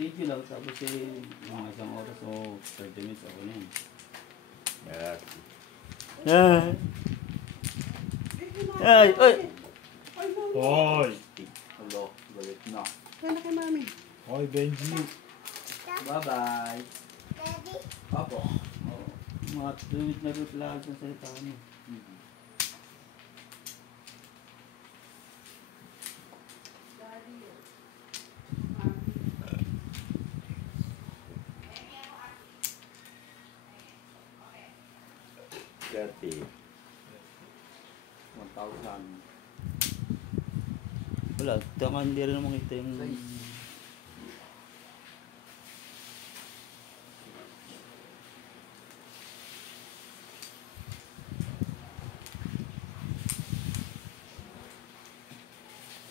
Video lang, tapos mga isang oras o 30 minutes ako na yun. Ay! Ay! Hoy! Hello, balik na. Kaya na kay mami. Hoy, Benji! Bye-bye! Daddy? Apo. Oh, mga tuwid na rin lahat ng salita niyo. Dati. 1,000. Wala, taka hindi rin naman kita yung...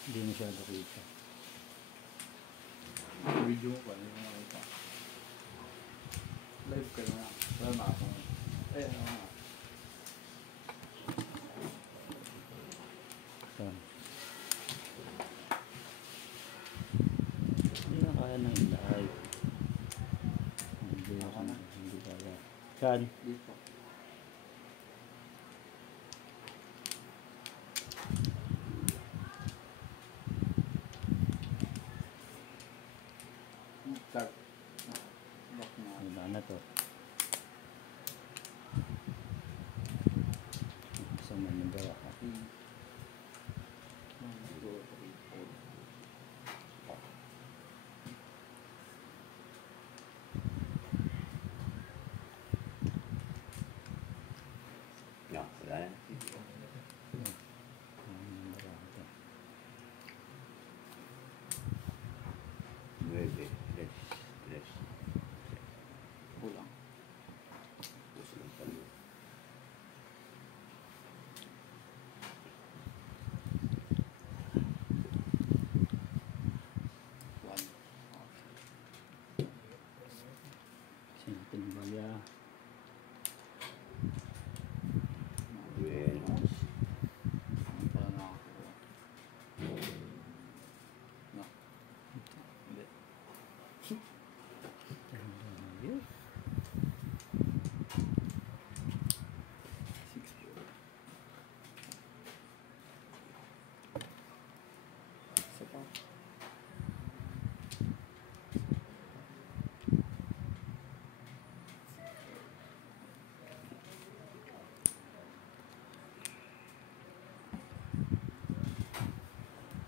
Hindi masyado kita. Video mo pa, hindi mo nakita. Live ka na. Wala na ako. Eh, ano nga. Saan? Hindi na kaya ng live. Hindi kaya. Saan? Dito. Start. Lock na. Wala na to. Gusto mo nang gawa ka. No, wala na. Nueve, tres. Kulang. Tapos ng talo. One. Sinapin ba ya? Buenos. Ano pala nakakuha? No. Hindi. Isa pa.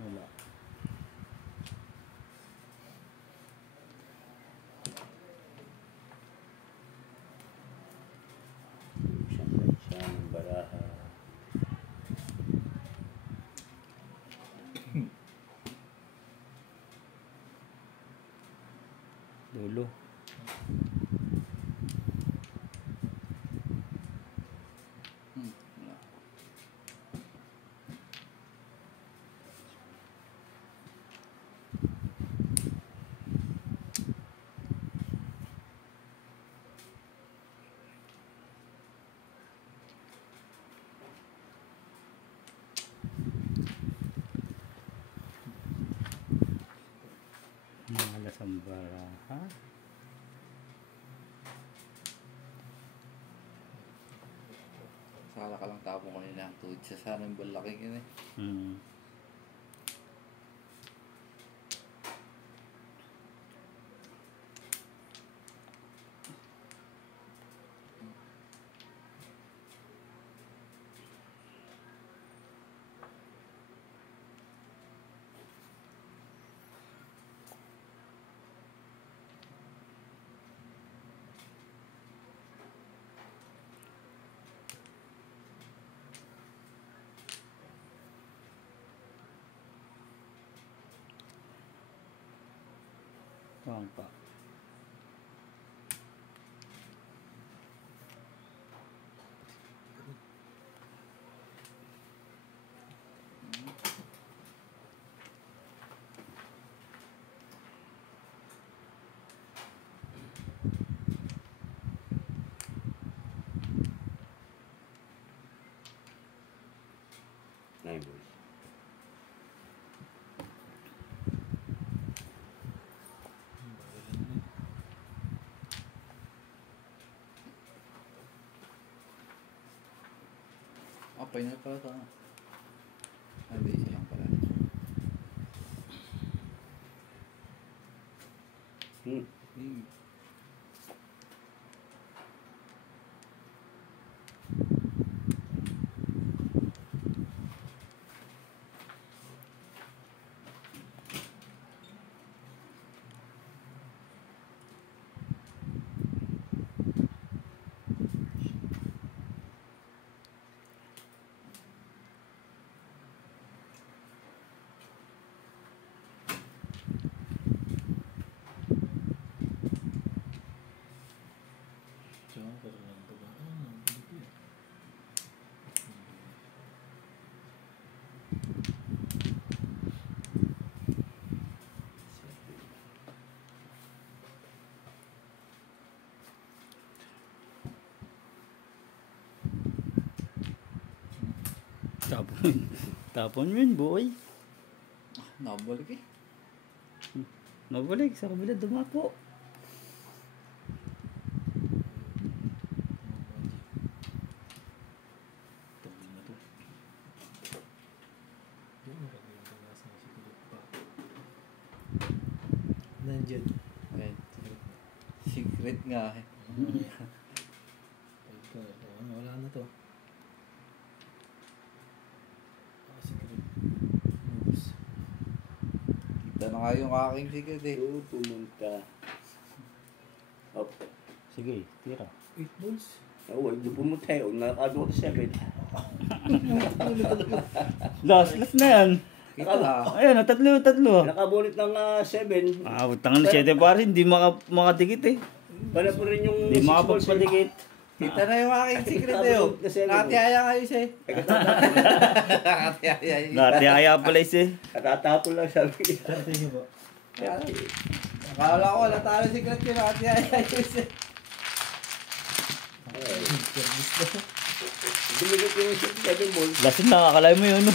Wala. Siyang baraha. Dulo. Wala. Malas ang baraha. Sala ka lang tapo kanina ang tuhod sa sana yung balaking yun eh. Saan pa? Nine boys. final pala ito. Hindi silang pala. Hmm. Jumper lang ito ba? Hindi. Tapon. Tapon yun, boy. Nakabalik eh. Nabalik sa kabila, dumapo. Tawag na to. Yung marami yung kalasa na siguro pa. Nandiyan. Wait. Secret nga eh. Wala na to. Secret moves. Kita na nga yung aking secret eh. So, pumunta. Up. Sige, tira. 8 balls. Oo, hindi pumunta yun. Nakakado ko 7. Last na yan. Kita na. Ayan, tatlo. Nakabulit ng 7. Ah, tangan na 7 pa rin, hindi makadikit eh. Wala po rin yung Hindi 6 balls. makapagpadikit. Kita na yung aking secret eh. Oh. Nakatiyaya kayo siya eh. Nakatiyaya yun. Natiyaya pala isa eh. Katatapon lang sabi niya. Saan tingin ba? Akala ko wala tayo secret yun. Nakatiyaya yun siya. Service na. Dumigit yung 7 balls. Last na, akala mo yun. No?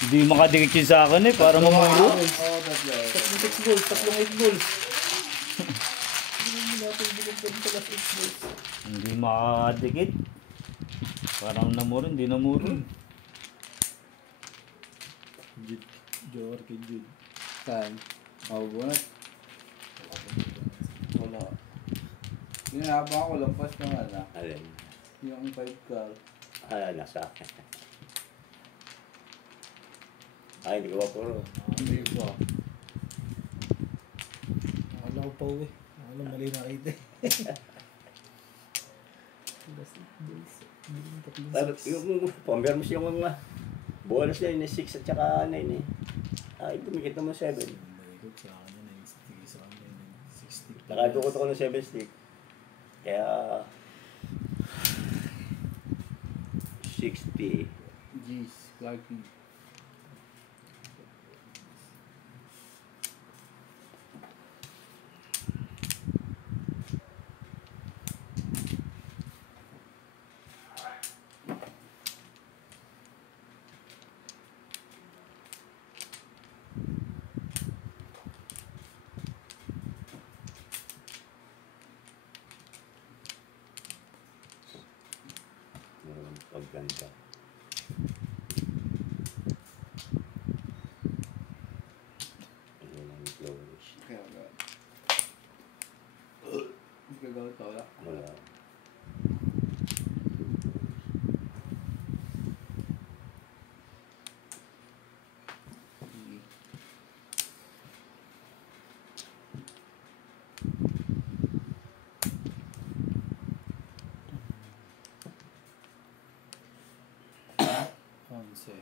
Hindi makadikit yun sa akin eh, para mamuro. Oo, tatlo. Tatlong 6 balls, tatlong 8 balls. Hindi natin binigyan pala 6 balls. Hindi makadikit. Parang namuro, hindi namuro. Jude. Joker kay Jude. Saan? Mabubunot? Wala. Ginabang ko lampas ng ano. Alin? Yung 5 car. Nasa akin. Ay, hindi ko pa puro. Hindi pa. Akala ko pa uwi. Akala mali nakita eh. Last 8 balls. Pero yung pamber mo siya yung mga bonus na yun, 6 at saka 9 eh. Ay, tumikit naman 7. Ikot sa akin yun, 90 sa akin yun, 60. Nakadukot ako ng 7 stick. Kaya 60. Jeez, Clarky. Meron pagganda. Ano lang yung flourish. Kaya ba? Gagawin ka wala. Wala. Sige. Once. 7.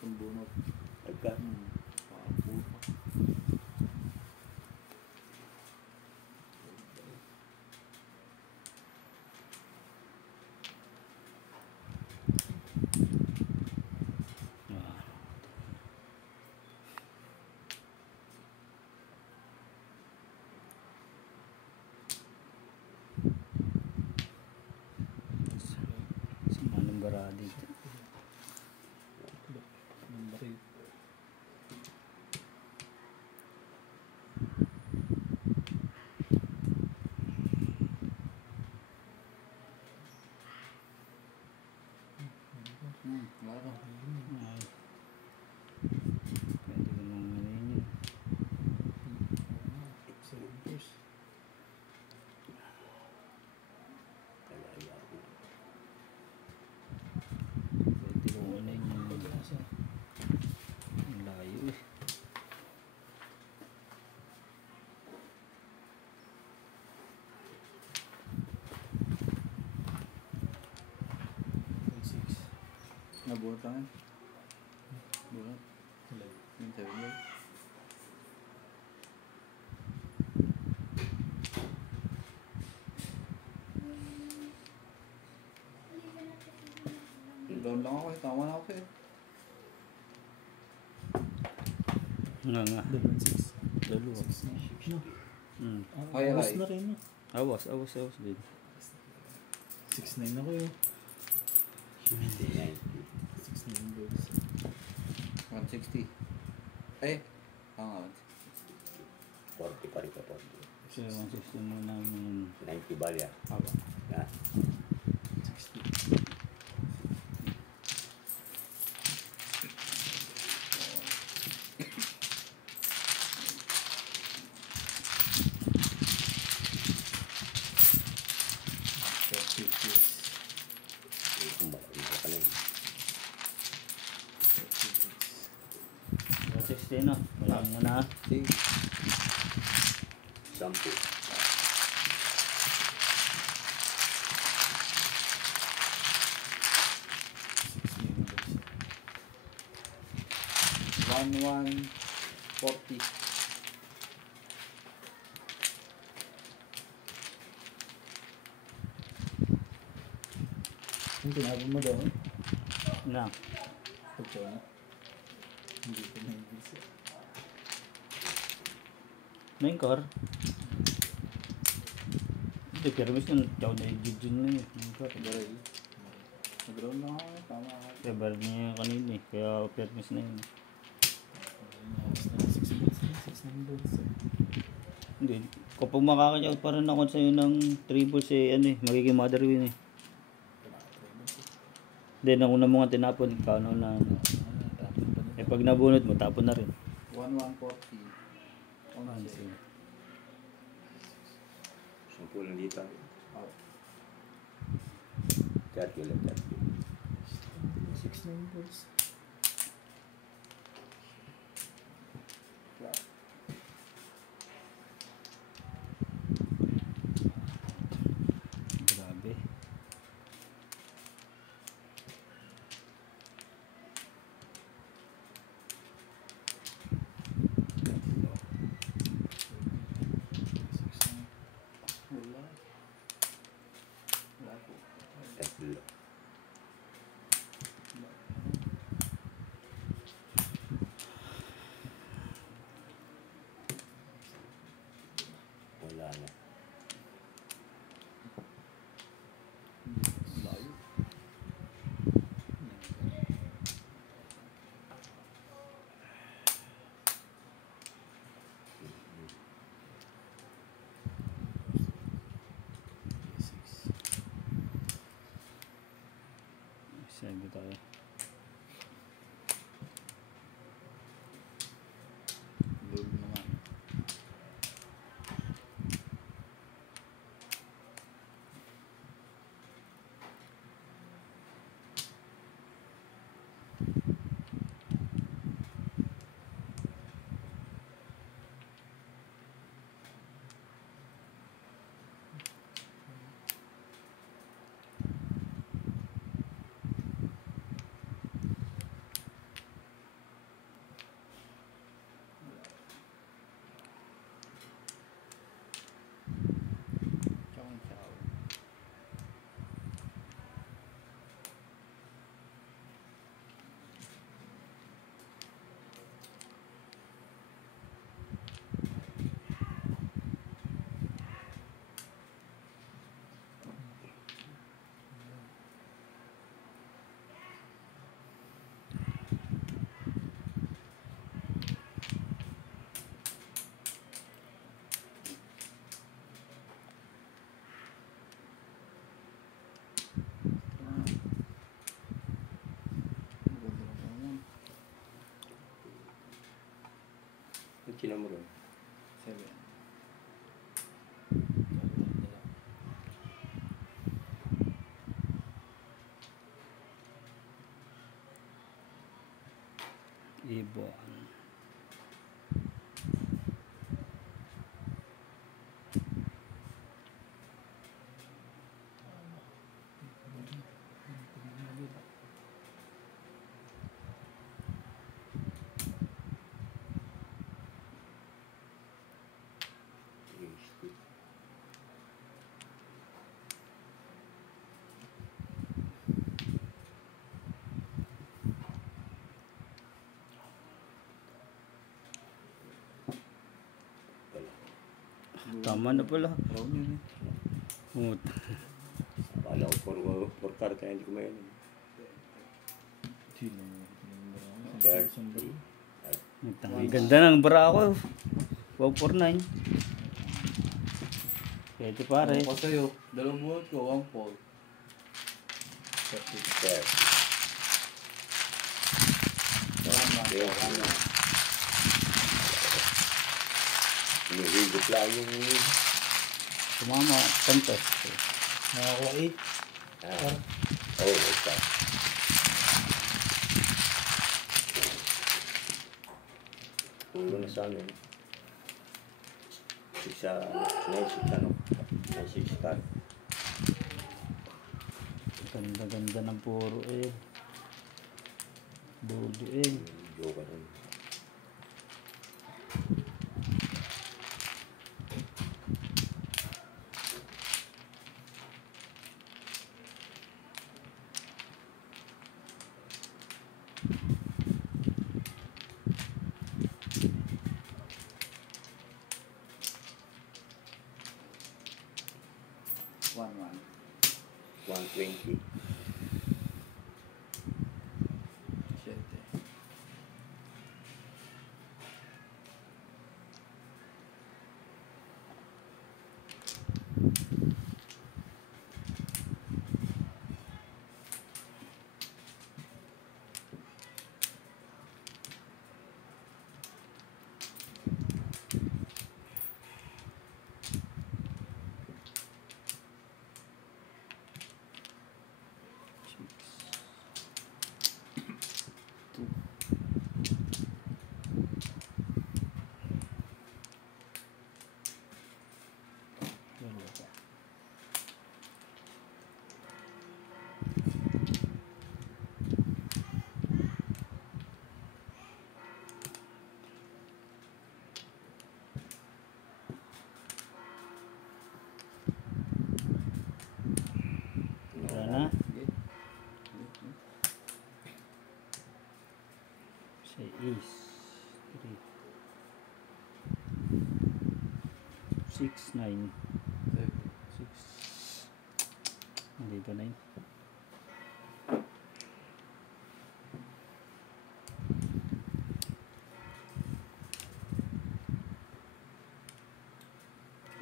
Tumbunot. Nagka. Papupa. Ah. Sama ng bara dito. Number 8. Wala ka. Ay. Pwede ko nang ano yun. Pwede ko ano yun. Ang layo eh. Nabuhat lang yan. Buhat. Yung 7 days. Doon lang ako eh. Tama na ako sa'yo. Nga nga. 6. Dalawa. 6 na. No. Hmm. Ay, Awas ay. na rin. No? Awas din. 6-9 ako yun. 69. 6-9 days. 160. Ay. Ah, 40 pa rin ka 40. So, 160 muna yung 90 balya. Aba. Na. 60. Iba ka na yun. 160 no? Wala muna. Sige. 10. $1,140. Yung tinapon mo doon. Na. Ito na. Hindi ko na ibig. Main car. Hindi, pero mas yun. Chow na yung jujun na yun. Main car. Garay. Nag-round lang ako. Tama ako. Kaya bar niya yung kanina eh. Kaya permis na yun. 6 days. Hindi. Kapag makakachag pa rin ako sa'yo ng triples eh, ano eh, magiging mother win eh. Hindi, nauna mo nga tinapon, ikaw na ano. Eh pag nabunot mo, tapon na rin. 1,140. Ano Ano siya? siya? 10 lang dito. Oh. 30 lang 30. 6 days. Grabe. Wala. Wala po. 3. Sino mo ron? 7. Ibon. Tama na pala. Brown yun eh. Mut. Akala ko for card kaya hindi ko mayan. Sino mo? Brown. Third. Ang ganda ng bra ko. 449. Pwede pare. Ako sa'yo, dalawang buwan ko, 1 fall. Third. Tama. Hinihigot lang yung... Sumama. Contest. Nakakuha 8. Oh, okay. Ulo na sa amin. 6 ano? 6 card. Ganda-ganda ng puro eh. Dulo eh. Joke rin. One. 120. 7. Wala na. Sa is 3 6 9 6 hindi pa 9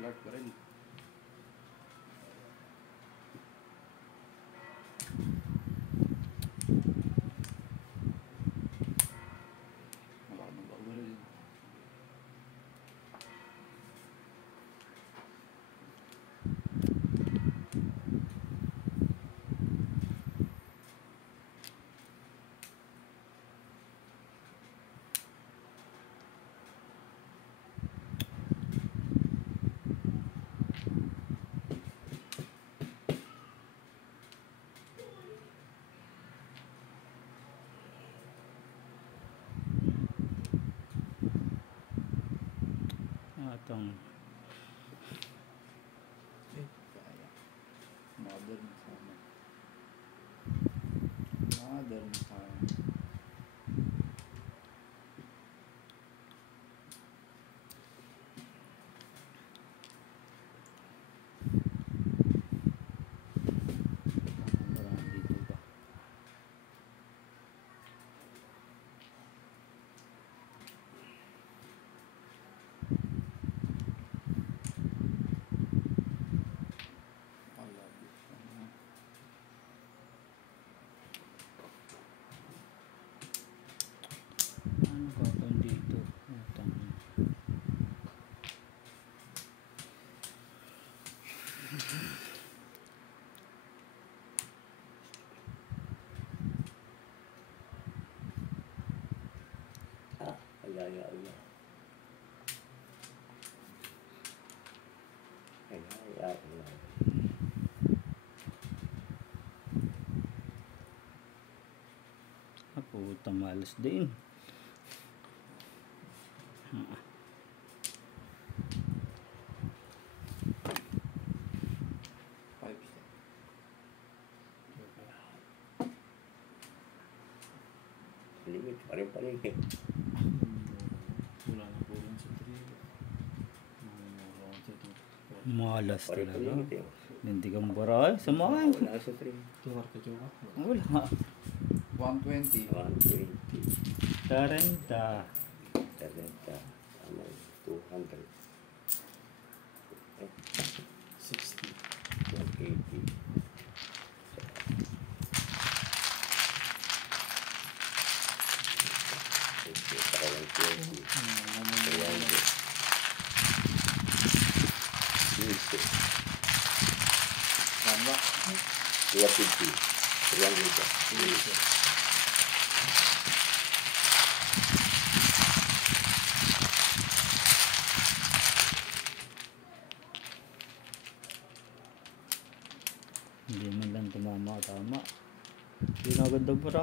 Clark pa rin. Bago rin. atong Kaya. Modern sana. Modern sana. marami dito ba Hayaan na. Hayaan na. Putang malas din. Limit, paring-paring eh. Wala na po rin sa 3. Malas talaga. Paring-paring eh. Hindi kang baray. Samahan. Wala sa 3. Tukar ka, Choka. Wala. 120. 120. 30. 70. Ano, 200. 60. 180. Saka 120. 300. 20. Tama. 250. 300. Hindi man lang tumama. Tama. Hindi na agad nagbara.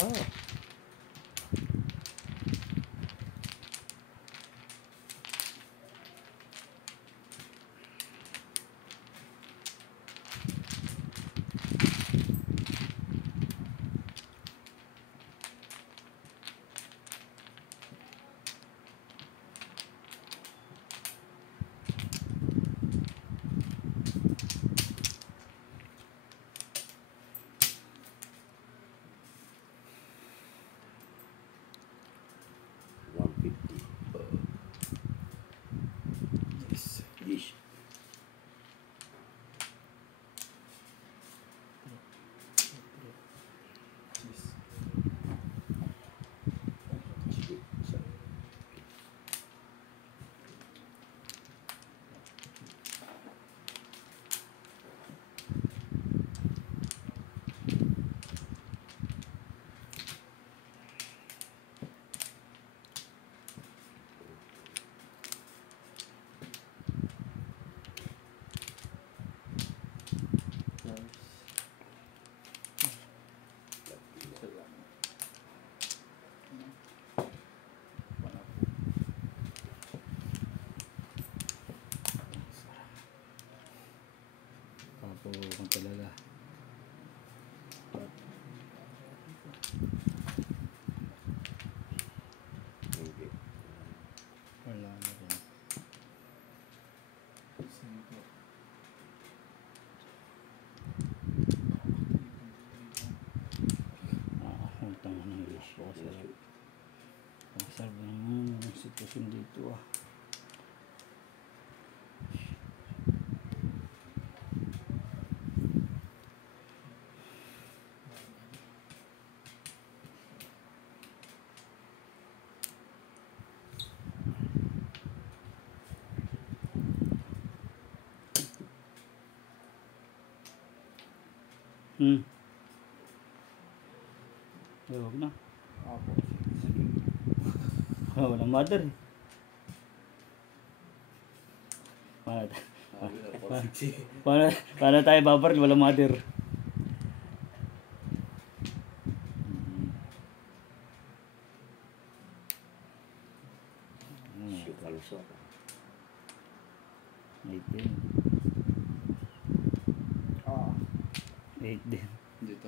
Nice. Dish. Yes. Papo talaga. Wala na rin. Utang na ng issue. Pasal naman ang sitwasyon dito ah. Huwag na. Apo. Walang mother eh. Paano tayo babaril? Walang mother. Kalusok. 8 din. Ah. 8 din. Dito.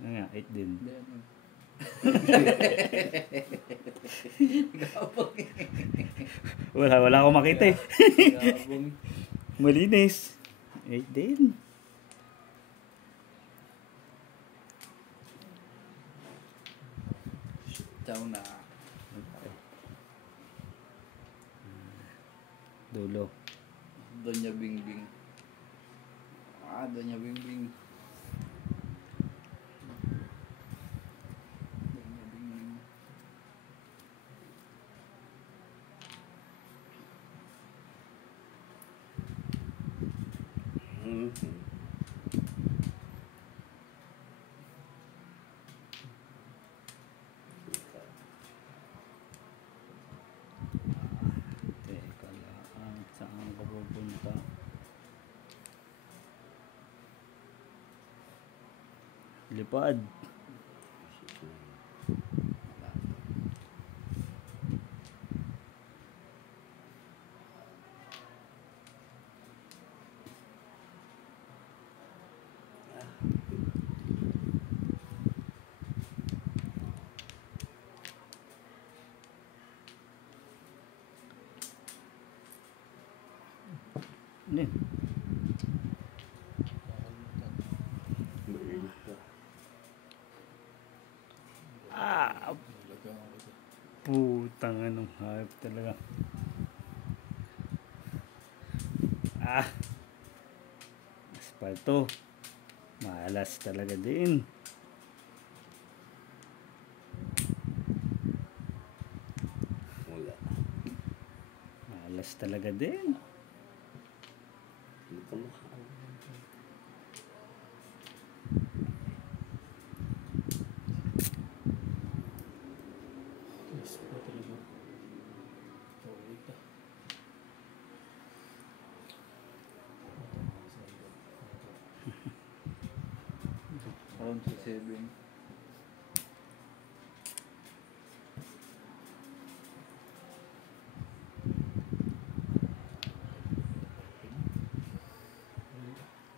Ano nga, 8 din. Gabong. Wala akong makita eh. Gabong. Malinis. 8 din. Chow na. Dulo. Donya Bingbing. Donya Bingbing. Donya Bingbing. Lipad. Ano yun? Mainit pa. Ah! Nalagaan ko ito. Putang anong hype talaga. Ah! Asfalto. Malas talaga din. Wala. Malas talaga din. Mukha-mukha. Yes, pa talaga. Paulit na. Around sa 7.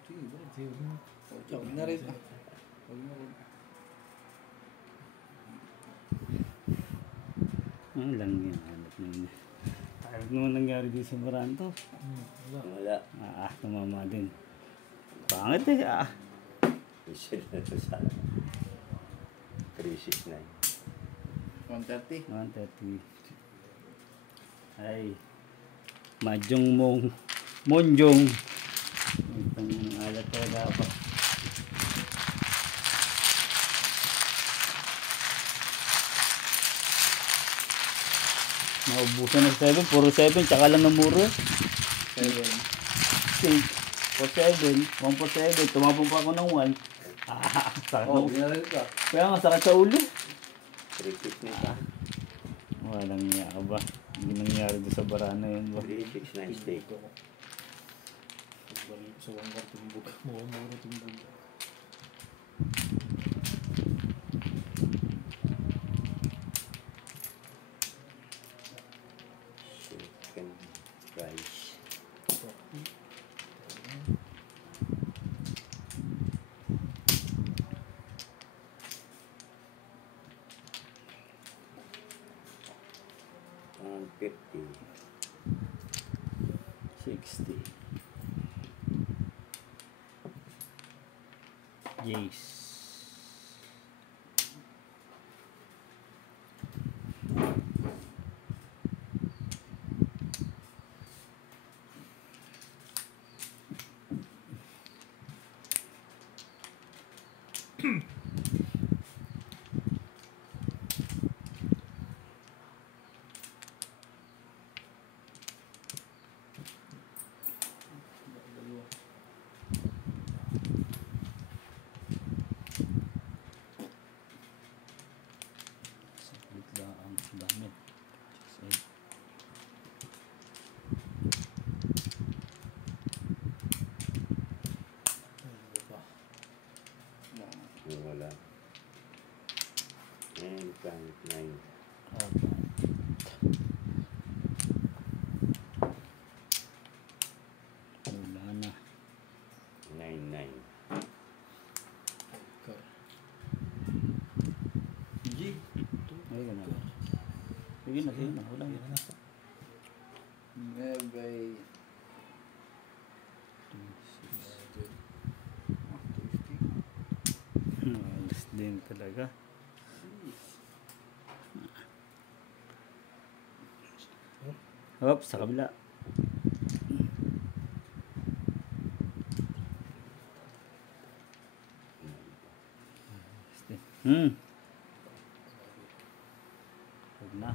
Sige, balik. Sige, huwag mo. Huwag na rin. Huwag na rin. Ano lang yan. Hanap na yun. Ano naman nangyari dito sa Baranto? Wala. Wala. Tumama din. Pangit eh. Isa na ito sa 369. 130. 130. Ay. Mahjong mong. Monjong. Itang alat talaga pa. Naubusan ng 7. Puro 7. Tsaka lang ng muro. 7. 6. 4-7. 1-4-7. Tumapong pa ako ng 1. Sakit Oh, na. huwag na rin ka. Kaya nga sakit sa ulo. 369 pa. Walang niya ka ba? Hindi nangyari doon sa barana yun ba? 369 steak. Ako. Balik sa wangkar tumbog. Mura tumbog. Chicken rice. And 50. 60. Yes. Saglit lang ang dami. Kasi Ano ba? Wala. And 9. wala na. 99. Car. G. Ay, wala na. Sige na, sige na. Wala na. Nebay. 250. Alas din talaga. Hop, sa kabila. Hmm. Huwag na.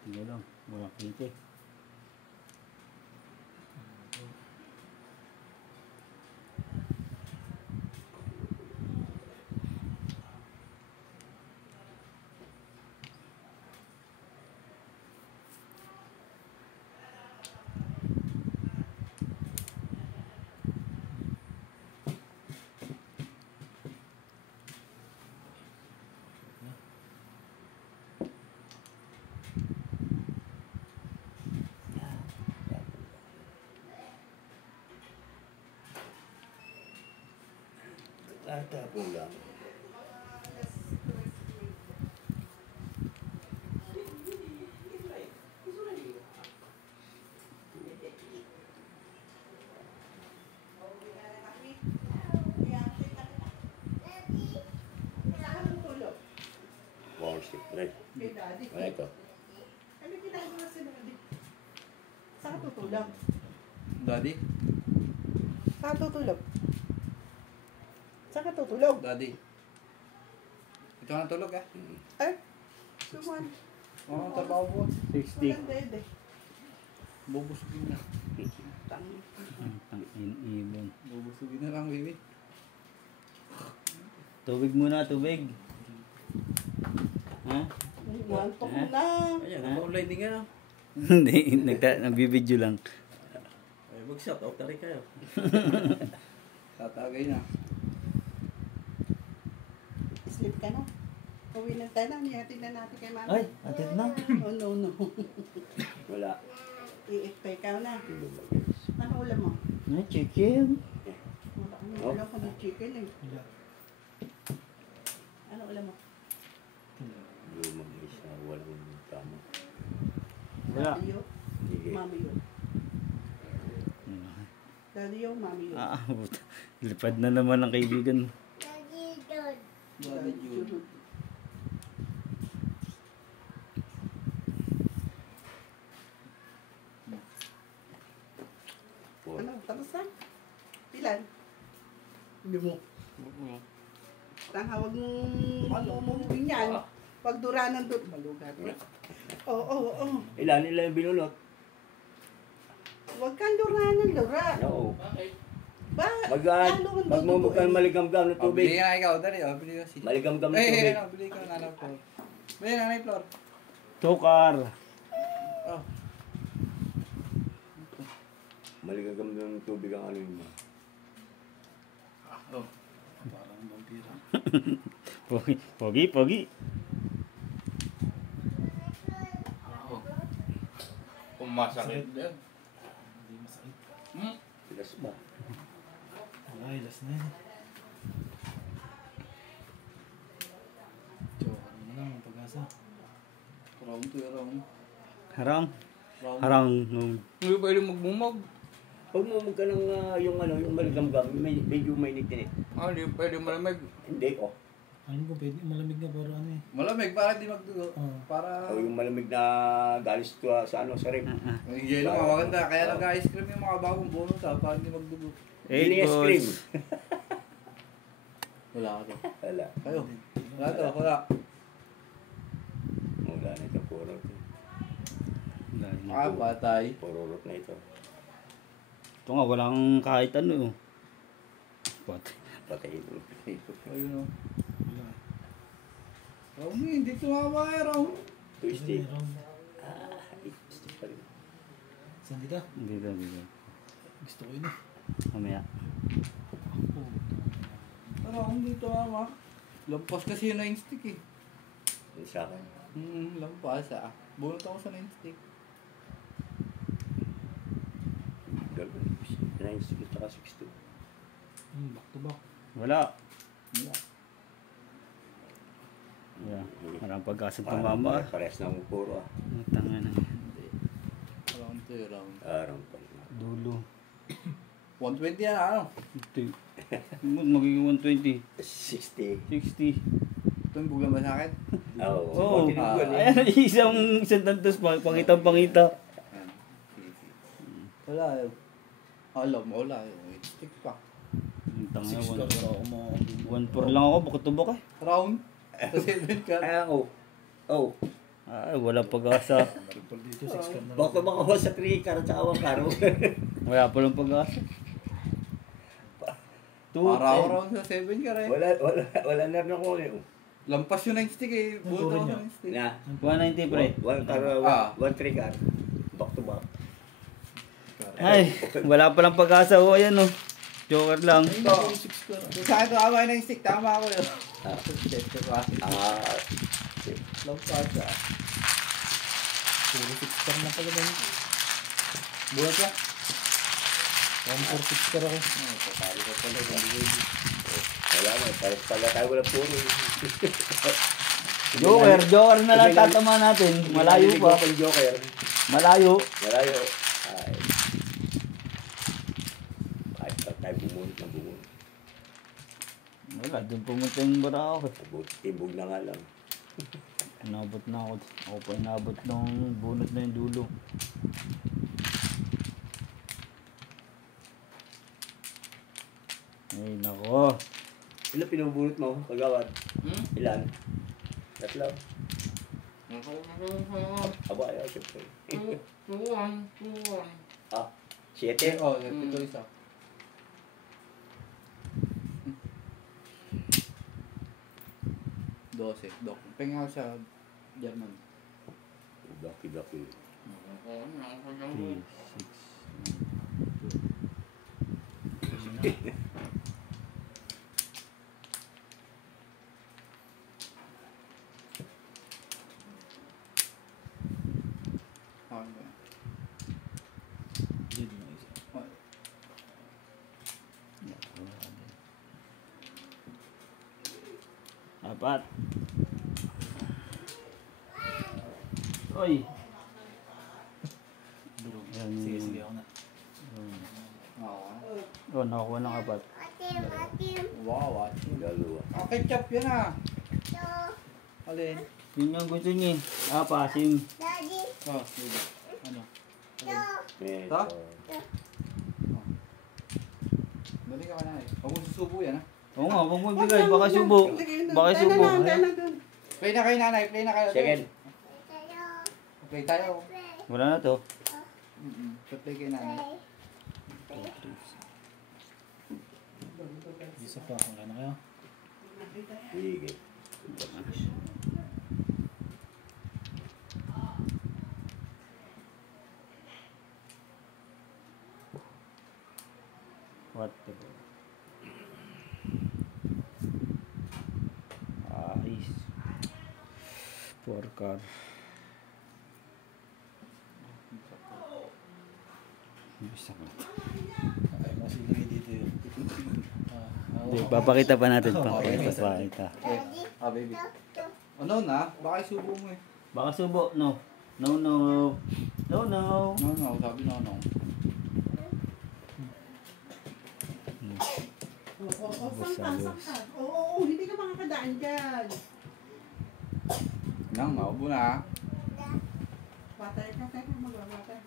Tingnan lang, mga kita. Tatapon lang. Wow, stick bread. Ano ito? Ano ginagawa si Daddy? Saan ka tutulog? Daddy? Saan ka tutulog? Saan ka tutulog? Daddy. Ito ka natulog ah. Ay, suman. Oo, trabaho po. 60. Walang dede. Bubusugin na. Ang inibon. Bubusugin na lang, baby. Tubig muna, tubig. Ha? Wantok mo na. Ayan, naka-online din nga. Hindi, nagbibideo lang. Ay, mag-shot out na rin kayo. Tatagay na. Sleep ka na. Uwi na tayo na. Niyatin na natin kay mama. Ay, atid na. Oh, no, no. Wala. I-expect ka na. Hindi mag-is. Ano ulam mo? Ay, chicken. Wala ko ng chicken eh. Ano ulam mo? Hindi mag-is. Walang tama. Wala. Daddy yun. Sige. Mami yun. Daddy yun, mami yun. Ah, puta. Lipad na naman ang kaibigan. Daddy Jude. Ano? Tapos na? Ilan? Hindi mo. Tanga, wag mong umubing yan. Wag duranan doon. Malugat. Oo, oo, oo. Ilan yung binulot? Wag kang duranan, dura. Oo. Ba? Magmumukha ng maligam-gam na Oh, bili tubig. ka na ikaw, Daddy. Oh, bili ka si. Maligam-gam na Eh, tubig. ano, bili ka na nanay Flor. Bili na nanay Flor. Tukar. Oh. Maligam ng tubig ang ano yun. Oh. Parang vampira. Pogi, pogi, pogi. Oh. Pumasakit din. Hindi masakit. Hmm? Tigas ba? Ay, last na yan. Joke, ano na lang, ang pag-asa. Round to round. Harang. Round. Harang. No. Hindi ba yung magmumag? Pag mumukha ng yung ano, yung maligam-gam, medyo mainit-init. Ah, hindi pwede malamig. Hindi, oh. Ano ko, pwede, malamig na para ano eh. Malamig para di magdugo. Oo. Para... O yung malamig na galis to sa ano, sa rib. Yung yelo nga maganda. Kaya nag-ice cream yung mga bagong bonus ha. Para hindi magdugo. Eight Ice cream. balls. Wala ka to. Wala. Kayo. Wala to. Wala. Wala na ito, puro. Ah, patay. Puro rot na ito. Ito nga, walang kahit ano. What? Patay ito. Ayun o. Wala. Raumi, hindi tumama kay Raumi. Twisty. Meron. Twisty pa rin. Saan dito? Dito, dito. Gusto ko yun eh. Mamaya. Oh. Raumi, hindi tumama. Lampas kasi yung 9-stick eh. Yung sa akin. Lampas ah. Bunot ako sa 9-stick. Gagawin. 9 at saka 62. Back to back. Wala. Wala. Yeah. Marang pag-asa Parang tumama. Parehas ng puro ah. Ang tanga na. Hindi. Round to round. Araw pa. Dulo. 120 yan ano? Ito. Magiging 120. 60. 60. Tumbog lang ba sa akin? Oo. Oo. Oh, tinigwan eh. Ayan, isang tantos pa. Pangitang-pangita. Ayan. Wala eh. Alam mo, wala eh. Stick pa. Tanga, 6 ka para ako mga 1-4 lang ako. Bakit tubok eh? Round. Sa 7 ka. Ah, oh. Oh. Ay, wala pag-asa. Maripol dito, 6 ka na. Baka makakuha sa 3 car at saka 1 car. Wala pa lang pag-asa. 2, Round sa 7 ka rin. Wala na rin ako eh. Lampas yun ng stick eh. Buto Turin ako niya. ng stick. Na. 190 pre. 1 car, Ah. 1 3 car. Back to back. Ay, wala pa lang pag-asa. O, ayan o. Joker lang. Ito. Kung sa akin tumama ng stick, tama ako yun. Ah. Diba? Ah. Lampas ah. Puro 6 ka na pala ba? Buhat ka? 146 ka ako. Papali ka pala. Wala mo. Parang pala tayo wala puro. Joker na lang tatama natin. Malayo pa. Ang Joker. Malayo. Malayo. Ay. Ay, tayo bumunod na bumunod. Wala, doon pumunta yung Barao eh. Ibog na nga lang. Inabot na ako. Ako pa inabot ng bunot na yung dulo. Ay, nako. Ilan pinubunot mo? Pagawad? Ilan? Tatlo? Aba, ayaw, siyempre. Ah, 7? Oh, ito isa. Dose. Dok. Pengal sa German. Daki. 3, 6, Dito na isa. Apat. Oy. Durog. Yan. Sige, ako na. Oh, nakakuha ng apat. Wow, what? Dalawa. Ah, ketchup yan ah. Alin? Yun yung gusto niya. Ah, pasim. Oh, sige. Ano? Ito. Ta? Balik ka na eh. Huwag mo susubo yan ah. Oo nga, huwag mo bigay. Baka subo. Baka subo. Play na kayo nanay, play na kayo. Second. Play tayo. Wala na to. So play kayo nanay. Isa pa, kung na kayo. Sige. What the... Ayos. 4 car. Bisa ka. Ay, masilagay dito yun. Hindi, papakita pa natin. Papakita. Ah, baby. Ano na? Baka isubo mo eh. Baka subo. No. No, no. No, no. No, sabi no. Oo, hindi ka makakadaan dyan. Nang, maubo na. Water ka, mag-water.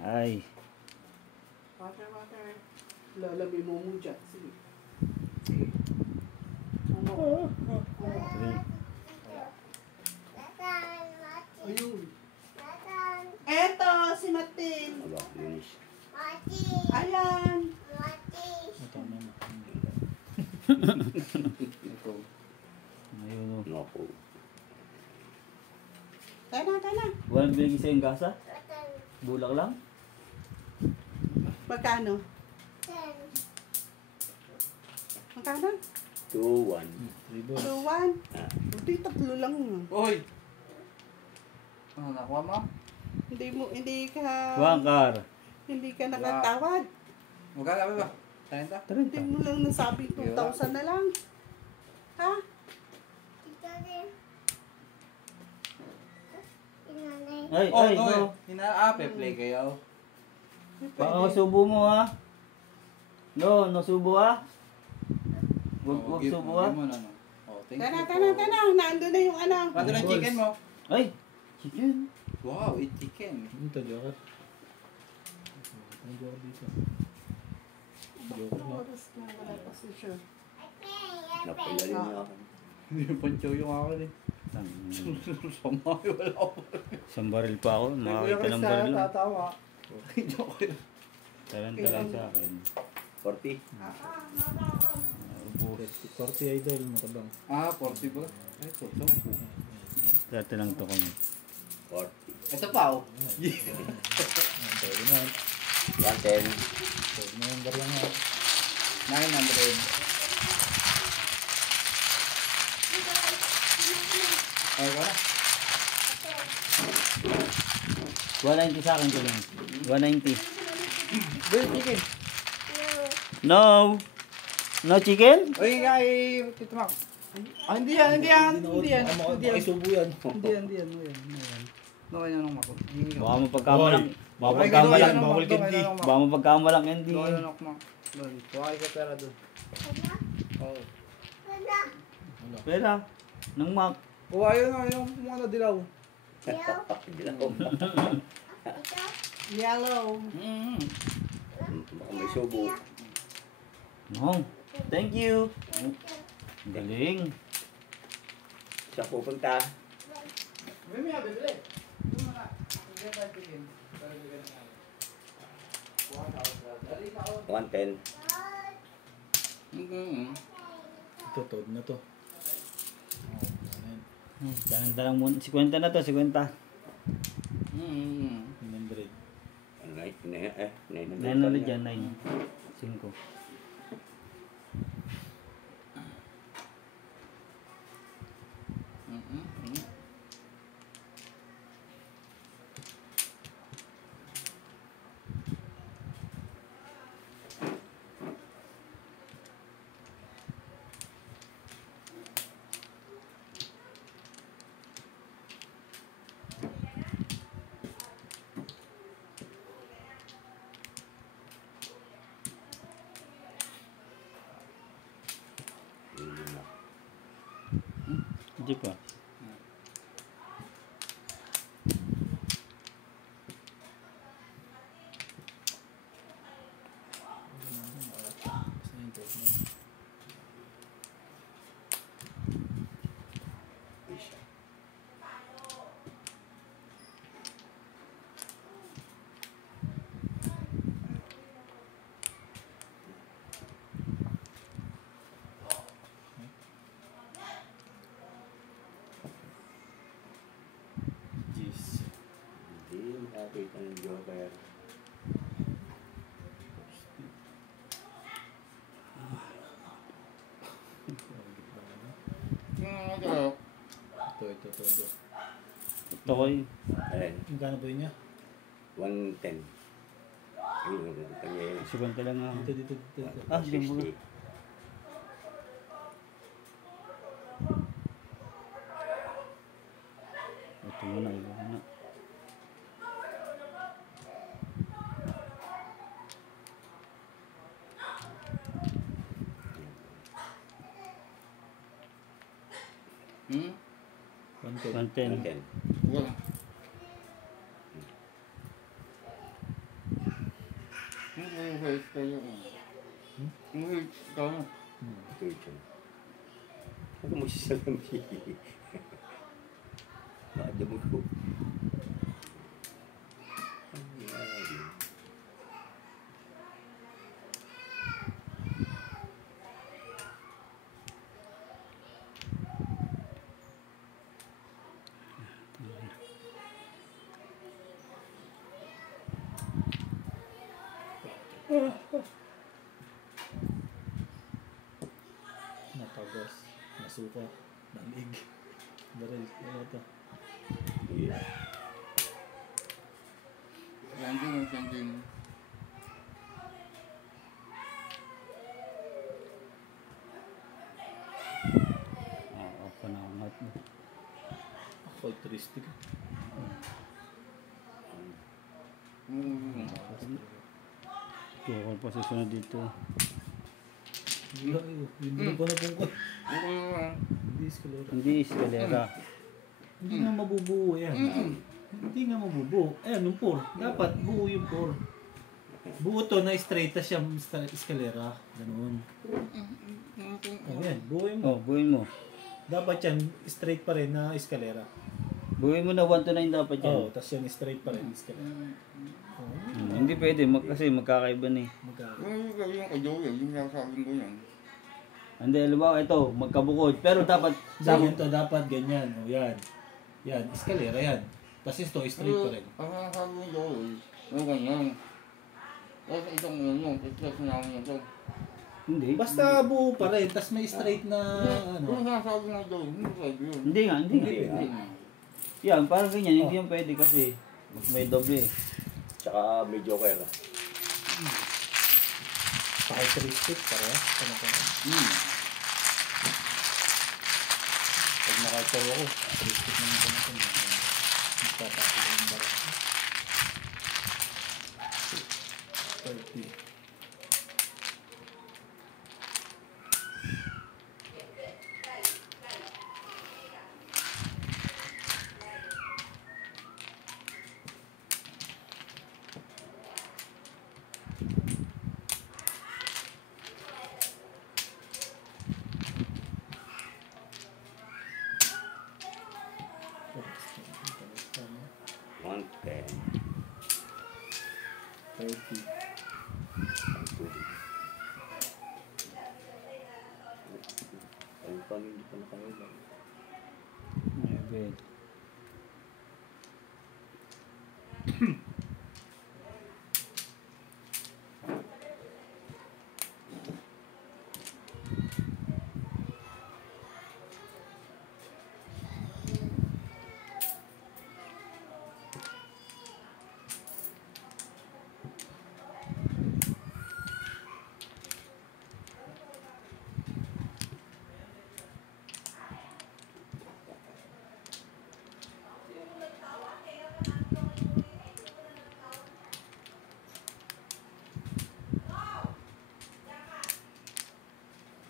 Ay. Water. Lalami mo dyan. Sige. Ano? 3. Ayun. Eto, si Martin. Aba, linis. Ayan. Ito na na. Ito. Ayun o. Naku. Tana. Walang binigay sa yung gasa? Bulak lang? Magkano? Magkano? 2-1. 3 balls. 2-1. Ah. Buti tatlo lang. Oy! Ano, nakuha mo? Hindi ka... 1 car. Hindi ka nakatawad. Magkala ba? 30? Hindi mo lang nasabi 2,000 na lang. Ha? Ay, Oh, ay, no. no. Play kayo. Baka subo mo ha. No, no subo ah. Wag Oh, wag give subo mo, ah. give mo na, no? Oh, thank Tana, you tana, po. tana. Nandun na yung ano. Nandun ang chicken mo. Ay, chicken. Wow, eat chicken. Ito, joker. Ang joker dito. Joker na. Oras na wala pa si Sure. Napila rin niya ako. Hindi yung pancho yung akin eh. Sama, wala ko. Isang baril pa ako. Makakita ng baril. Tatawa. Joke. Talang sa akin. 40. Ubus. 40 idol, matabang. Ah, 40 ba? Ay, so, 10. Dati lang to kami. 40. Ito pa, oh. Pwede na. 110. Pwede na yung barya nga. 900. Ay, wala. 190 sa akin ko lang. 190. Bill, chicken. No! No chicken? Uy, ay, Tito Mac. Ah, hindi yan, hindi yan, hindi yan. Hindi yan, Makisubo yan. hindi yan, hindi yan. No, yan ang mako. Baka mapagkamalang. Baka Ay, mapagkamalang. ganun, bawal ganun, candy. ganun, Baka mapagkamalang hindi. Doon yan ako, Mac. Doon. Tuwakay ka pera doon. Oo. Pera. Nang mak. Oh, ayun na, yung mga dilaw. Hindi lang ako. Yellow. Baka may subo. No. Thank you. Galing. Siya pupunta. Bibili, bibili. Doon mo na. Bibili tayo chicken. Pero bibili na tayo. 110. Ito, toad na to. Talang muna. 50 na to, 50. 900. 900 dyan, 9. 5. Hindi pa. Jeez. Hindi makakita ng joker. Ito, todo. Ito ko eh. Ayan. Magkano po yun niya? 110. Ayun, kanya yun. 50 lang ako. Dito. Ah, diyan mo. 60. Ito muna, iba muna. Hmm? 110. 110. Wala. Wait, kayo. Wait, kayo. Ito yun. Huwag mo siya salami. Maadamog ko. Ayan. Napagos. Nasuka. Nalig. Baril. Ano to? Yeah. Sanding. Oo, panangat mo. Altruistic. Tukol pa susunod dito. Wala yun. Hindi pa na pungkot. Hindi eskalera. Hindi eskalera. Hindi nga mabubuo yan. Hindi nga mabubuo. Ayan, yung 4. Dapat buo yung 4. Buo to na straight tas siya eskalera. Ganun. Ayan, buuin mo. Oh, buuin mo. Dapat yan, straight pa rin na eskalera. Buuin mo na 1 to 9 dapat yan. Oo, tas yan straight pa rin eskalera. Hindi pwede, kasi magkakaiba na eh. Hindi, halimbawa ito, magkabukod. Pero dapat, Sa akin to, dapat ganyan. O yan. Yan, eskalera yan. Tapos ito, straight pa rin. hindi. Basta buo pa rin, tas may straight na ano. Hindi nga. Yan, parang ganyan, hindi yan pwede kasi may doble eh. Tsaka may joker. Characteristic parehas. Ano pa? Pag nakataw ako, characteristic naman ito natin. Magpapakita yung barang. 30. One, 10. 30. Ang paano hindi pa nakailan? Maybe.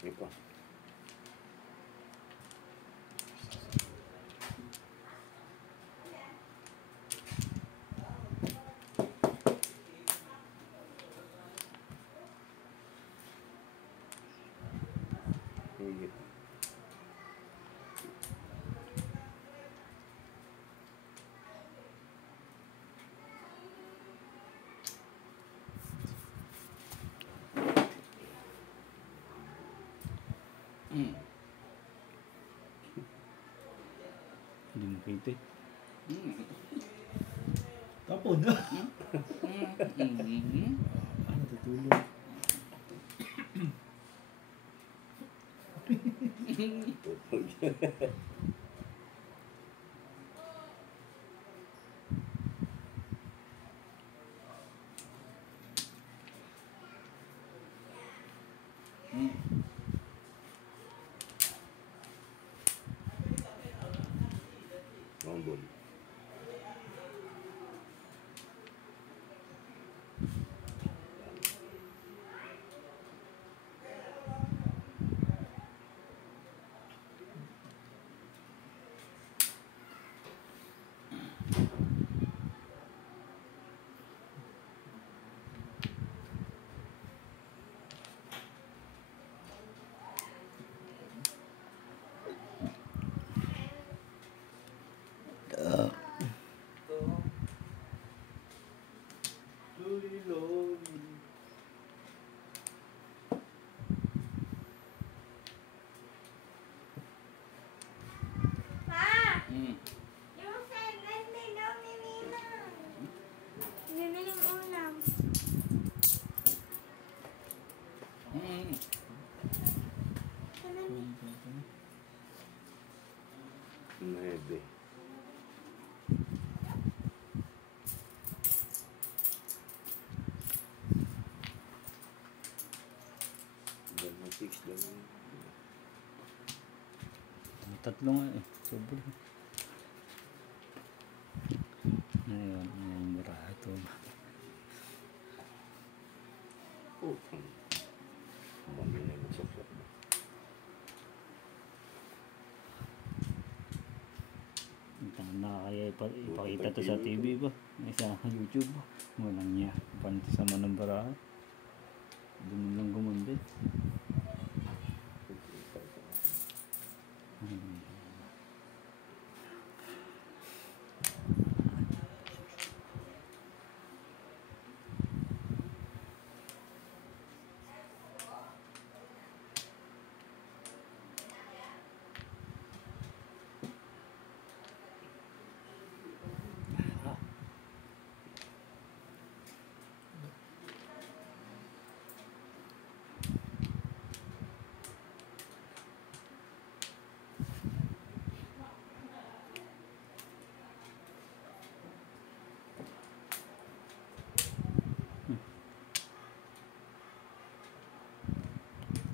Hindi pa. Higit. Hindi mo kita eh. Tapon na. Ano tutulog? Rumble. Yung seven, may daw nininang. Bibiling ulam. Nueve. Dalawa, 6 lang. Tatlo nga eh. Sobrang. Ayun, barato. Oh, mami na magsok-sok. Kaya ipakita to sa TV ba? Sa YouTube ba? Walang niya. Panti sa manambara. Doon lang gumundi.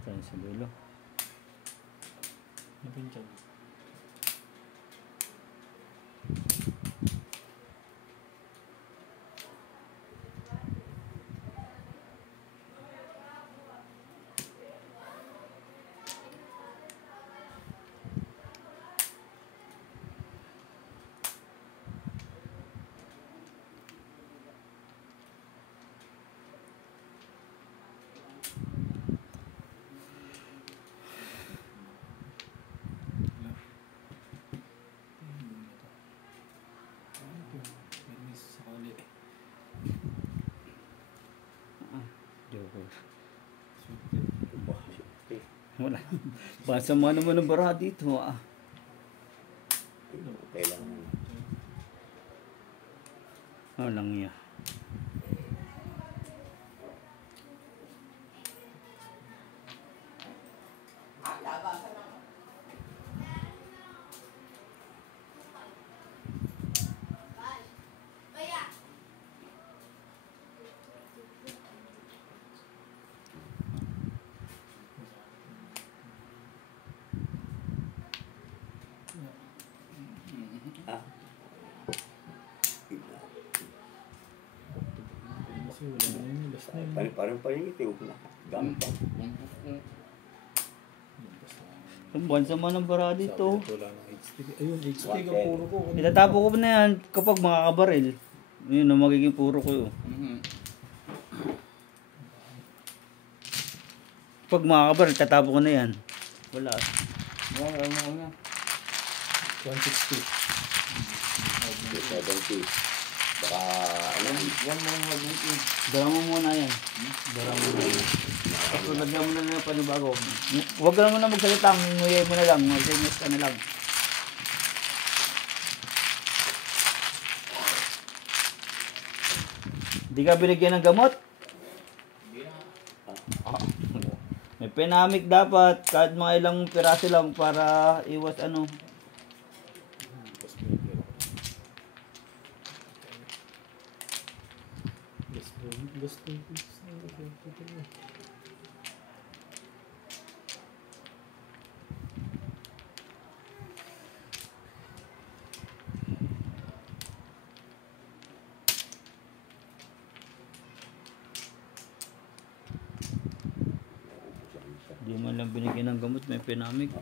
Tayo sa dulo. Napinchag. Joker. Bah, syempre. Wala. Basa mo naman ng bara dito ah. Kailangan. Walang niya. Ah. Kasi wala na yun. Last na yun. Parang ito. Gamit pa. Ang bansa mo ng bara dito. Sabi na wala na HTV. Ayun, HTV ang puro ko. Itatapo ko na yan kapag makakabaril. Yun ang magiging puro ko yun. Pag makakabaril, tatapo ko na yan. Wala. 160. 70. Baka, ano, Dara mo muna yan. Dara mo muna yan. Tapos lagyan mo na lang ng panibago. Huwag ka lang muna magsalita. Nguyay mo na lang. Mag-senyas ka na lang. Di ka binigyan ng gamot? Ah. May penamik dapat. Kahit mga ilang piraso lang para iwas ano. Di man lang binigyan ng gamot, may penamik.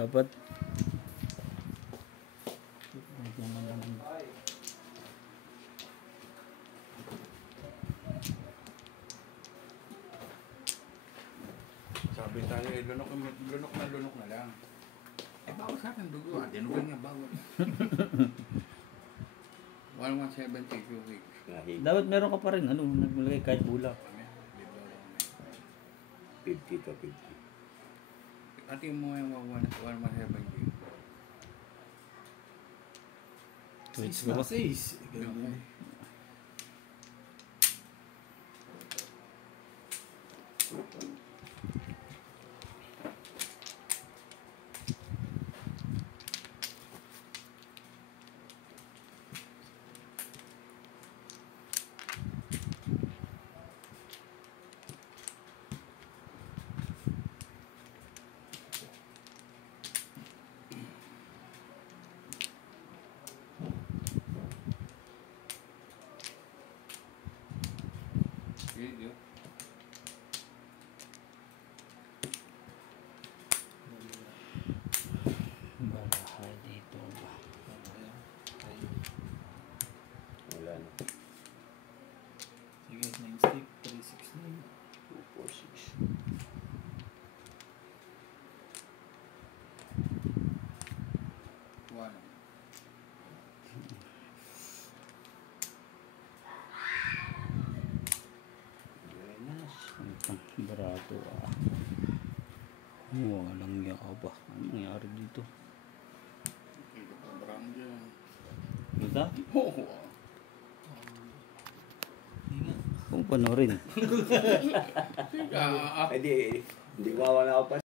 Dapat Sabi tayo, lunok na lang. Eh, bago sa akin dugo. Dinugan niya bago. 1170 cubic. dapat meron ka pa rin ano, naglagay kahit bulak. 50 to 50. Ati mo yung 1170. Twitch Sis ko ba? na, sis. Ganun. Video. Barahay dito ba? Wala na. Sige, 9 stick, 369. 2, 4, 6. One. Buenas. Itong barato ah. Walang yaba. Ano nangyari dito? Kita pa brown dyan. Ganda? Oo. Ingat. Kung panorin. Ah, Hindi, hindi mawala ako pa.